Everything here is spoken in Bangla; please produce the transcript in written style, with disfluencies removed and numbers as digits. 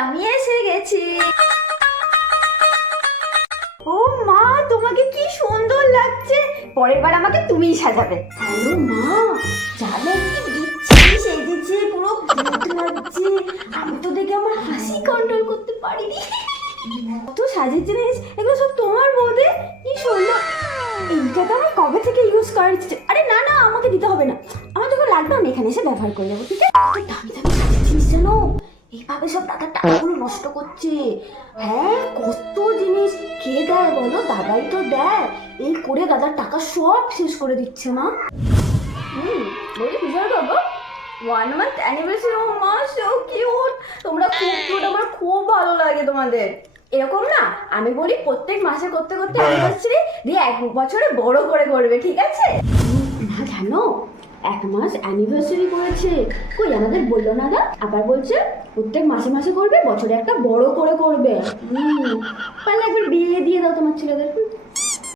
আমি এসে গেছি। ও মা, তোমাকে কি সুন্দর লাগছে। পরের বার আমাকে তুমিই সাজাবে। হ্যালো মা, জানো কি বিচ্ছিরি সেজেছে, পুরো ভূত লাগছে। আমি তো দেখে আমার হাসি কন্ট্রোল করতে পারিনি। কত সাজেছে রে, এগুলো সব তোমার বৌদি। কি সুন্দর। এইটা তো আমার কবে থেকে ইউজ করার ইচ্ছে। আরে না না, আমাকে দিতে হবে না। আমার যখন লাগবে আমি এখানে এসে ব্যবহার করে যাবো, ঠিক আছে? তো দামি দামি সাজিয়েছিস জানো, এইভাবে সব দাদার টাকাগুলো নষ্ট করছে। হ্যাঁ, কত জিনিস কে দেয় বলো? দাদাই তো দেয়। এই করে দাদার টাকা সব শেষ করে দিচ্ছে মা। বলি বিজয় বাবা, 1 month অ্যানিভার্সারি। ও মা, সো কিউট। তোমরা খুব কিউট, আমার খুব ভালো লাগে তোমাদের। এরকম না, আমি বলি প্রত্যেক মাসে করতে করতে অ্যানিভার্সারি দিয়ে 1 বছরে বড় করে করবে, ঠিক আছে? না জানো, 1 মাস অ্যানিভার্সারি করেছে, কই আমাদের বললো না দা। আবার বলছে প্রত্যেক মাসে মাসে করবে, বছরে একটা বড় করে করবে। পারলে একবার বিয়ে দিয়ে দাও তোমার ছেলেদের।